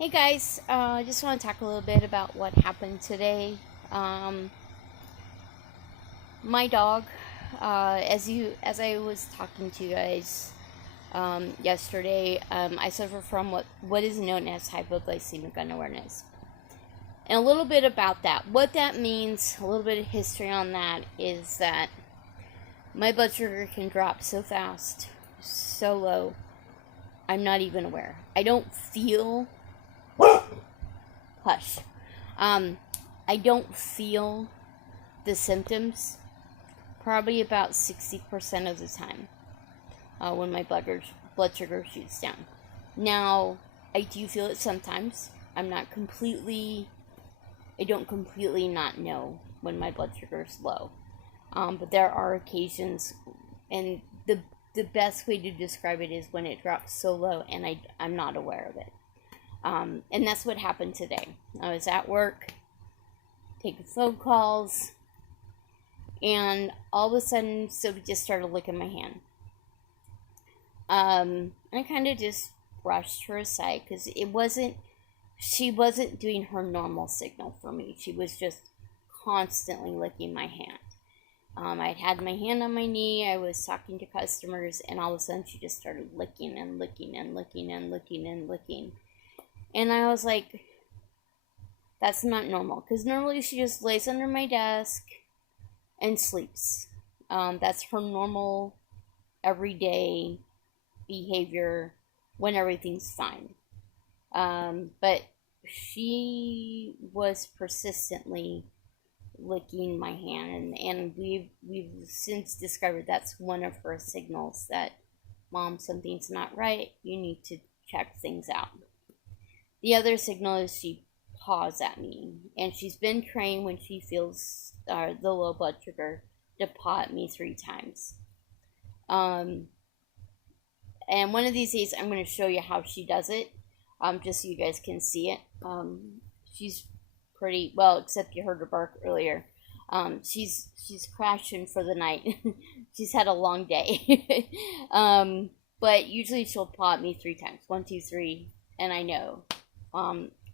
Hey guys, I just want to talk a little bit about what happened today. Um, my dog, as I was talking to you guys yesterday, I suffer from what is known as hypoglycemic unawareness, and a little bit about that. What that means, a little bit of history on that is that my blood sugar can drop so fast, so low. I'm not even aware. I don't feel hush. Um, I don't feel the symptoms probably about 60% of the time when my blood sugar shoots down. Now, I do feel it sometimes. I don't completely not know when my blood sugar is low. But there are occasions, and the best way to describe it is when it drops so low and I'm not aware of it. And that's what happened today. I was at work, taking phone calls, and all of a sudden, Sophie just started licking my hand. I kind of just brushed her aside because she wasn't doing her normal signal for me. She was just constantly licking my hand. I'd had my hand on my knee, I was talking to customers, and all of a sudden she just started licking and licking and licking and licking and licking. And I was like, that's not normal. Because normally she just lays under my desk and sleeps. That's her normal, everyday behavior when everything's fine. But she was persistently licking my hand, and we've since discovered that's one of her signals that, Mom, something's not right. You need to check things out. The other signal is she paws at me, and she's been trained when she feels the low blood sugar to paw at me 3 times. Um, and one of these days, I'm going to show you how she does it, just so you guys can see it. She's pretty well, except you heard her bark earlier. She's crashing for the night. She's had a long day. But usually she'll paw at me 3 times. 1, 2, 3, and I know.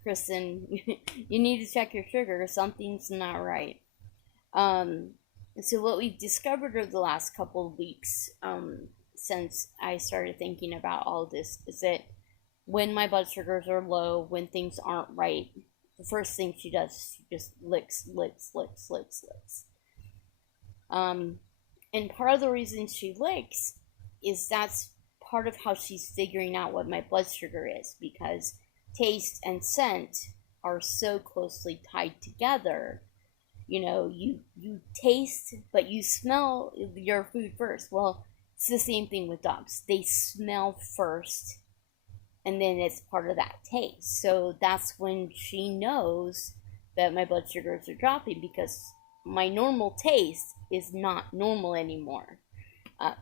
Kristen, you need to check your sugar. Something's not right. Um, so what we've discovered over the last couple of weeks, since I started thinking about all this, is that when my blood sugars are low, when things aren't right, the first thing she does, she just licks, licks, licks, licks, licks. Um, and part of the reason she licks is that's part of how she's figuring out what my blood sugar is, because taste and scent are so closely tied together. You taste, but you smell your food first. Well, it's the same thing with dogs. They smell first, and then it's part of that taste. So that's when she knows that my blood sugars are dropping, because my normal taste is not normal anymore. Uh,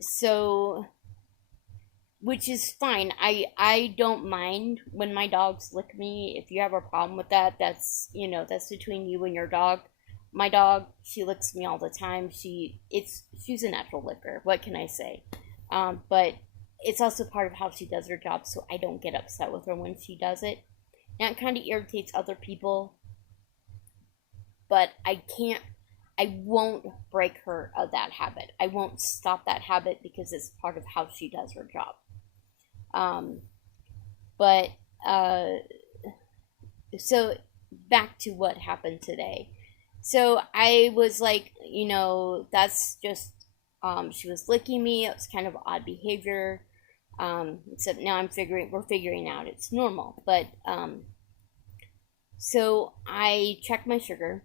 so, which is fine. I don't mind when my dogs lick me. If you have a problem with that, that's between you and your dog. My dog, she licks me all the time. She's a natural licker. What can I say? But it's also part of how she does her job, so I don't get upset with her when she does it. Now it kind of irritates other people, but I won't break her of that habit. I won't stop that habit because it's part of how she does her job. Um, but so back to what happened today. So I was like, that's just she was licking me. It was kind of odd behavior. Except now we're figuring out it's normal. But so I checked my sugar,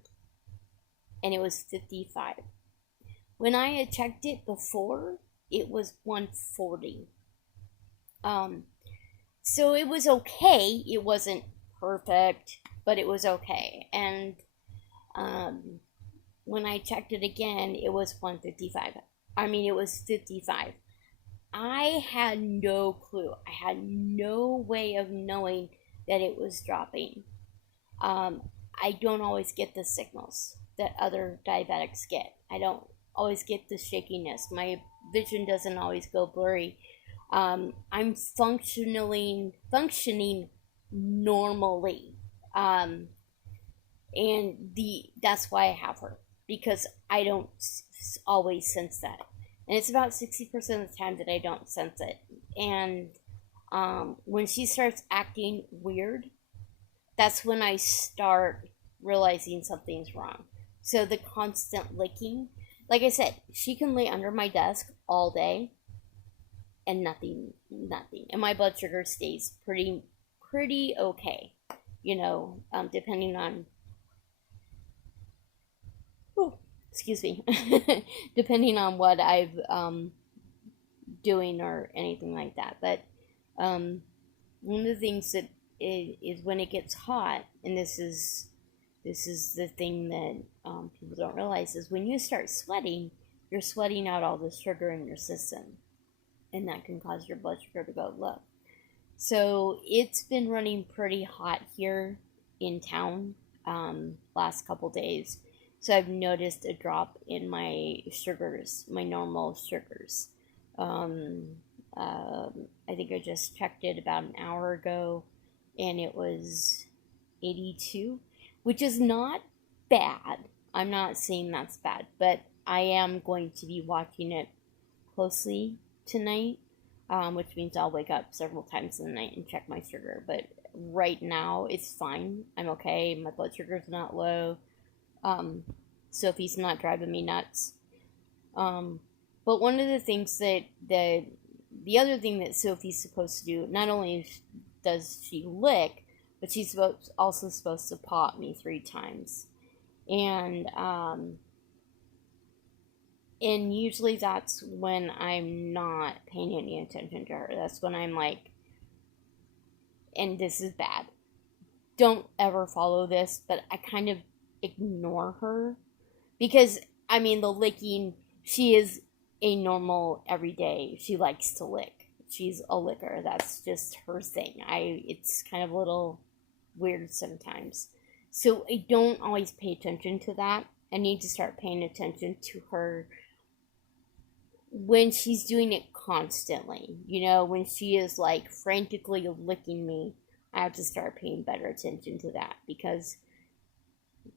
and it was 55. When I had checked it before, it was 140. Um, so it was okay. It wasn't perfect, but it was okay. And um, when I checked it again, it was 155. I mean, it was 55. I had no clue. I had no way of knowing that it was dropping. Um, I don't always get the signals that other diabetics get. I don't always get the shakiness. My vision doesn't always go blurry. I'm functioning normally. Um, and that's why I have her, because I don't always sense that, and it's about 60% of the time that I don't sense it. And when she starts acting weird, that's when I start realizing something's wrong. So the constant licking, like I said, she can lay under my desk all day and nothing, and my blood sugar stays pretty okay. Depending on, oh, excuse me, depending on what I've doing or anything like that. But one of the things that is when it gets hot, and this is the thing that people don't realize, is when you start sweating, you're sweating out all the sugar in your system, and that can cause your blood sugar to go low. So it's been running pretty hot here in town last couple days. So I've noticed a drop in my sugars, my normal sugars. Um, I think I just checked it about an hour ago, and it was 82, which is not bad. I'm not saying that's bad, but I am going to be watching it closely tonight, which means I'll wake up several times in the night and check my sugar. But right now, it's fine. I'm okay. My blood sugar's not low. Um, Sophie's not driving me nuts. Um, but one of the things the other thing that Sophie's supposed to do, not only does she lick, but she's also supposed to paw me 3 times. And and usually that's when I'm not paying any attention to her. That's when I'm like, and this is bad. Don't ever follow this, but I kind of ignore her because, I mean, the licking, she is a normal everyday. She likes to lick. She's a licker. That's just her thing. It's kind of a little weird sometimes. So I don't always pay attention to that. I need to start paying attention to her when she's doing it constantly. When she is like frantically licking me, I have to start paying better attention to that, because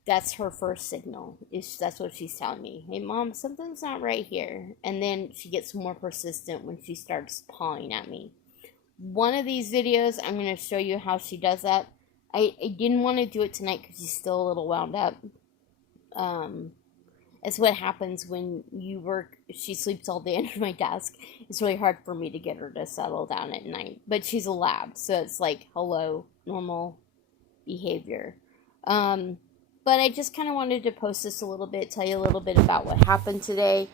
that's her first signal. That's what she's telling me. Hey, mom, something's not right here. And then she gets more persistent when she starts pawing at me. One of these videos, I'm going to show you how she does that. I didn't want to do it tonight because she's still a little wound up. It's what happens when you work. She sleeps all day under my desk. It's really hard for me to get her to settle down at night. But she's a lab, so it's like, hello, normal behavior. But I just kind of wanted to post this a little bit, tell you a little bit about what happened today.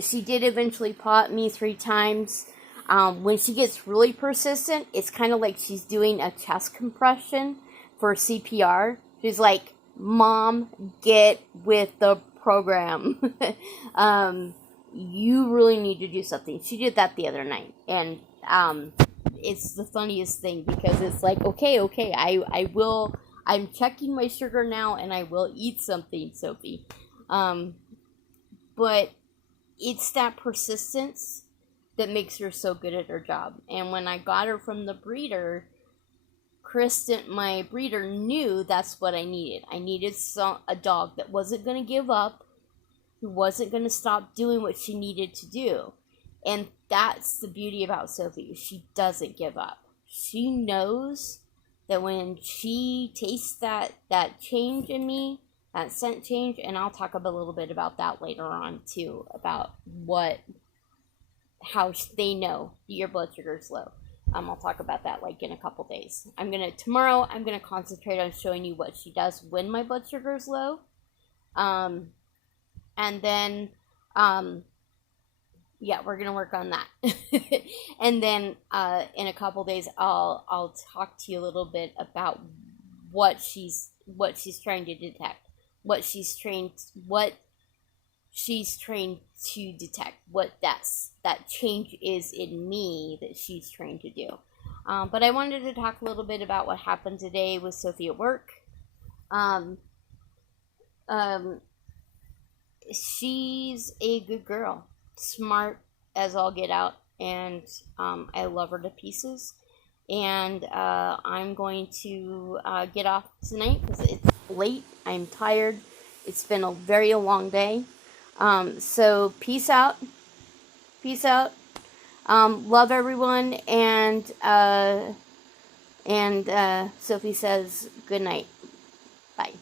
She did eventually paw at me 3 times. When she gets really persistent, it's kind of like she's doing a chest compression for CPR. She's like, Mom, get with the program. You really need to do something. She did that the other night. And it's the funniest thing, because it's like, okay, I will. I'm checking my sugar now, and I will eat something, Sophie. But it's that persistence that makes her so good at her job. And when I got her from the breeder, Kristen, my breeder, knew that's what I needed. I needed a dog that wasn't going to give up, who wasn't going to stop doing what she needed to do. And that's the beauty about Sophie. She doesn't give up. She knows that when she tastes that change in me, that scent change, and I'll talk a little bit about that later on too, about how they know your blood sugar is low. I'll talk about that like in a couple days. Tomorrow I'm gonna concentrate on showing you what she does when my blood sugar is low, and then yeah, we're gonna work on that. And then in a couple days, I'll talk to you a little bit about what she's trying to detect, what she's trained to detect, what that change is in me that she's trained to do. But I wanted to talk a little bit about what happened today with Sophie at work. Um, um, she's a good girl, smart as all get out, and I love her to pieces. And I'm going to get off tonight because it's late. I'm tired. It's been a very long day. So peace out. Peace out. Love everyone. And Sophie says good night. Bye.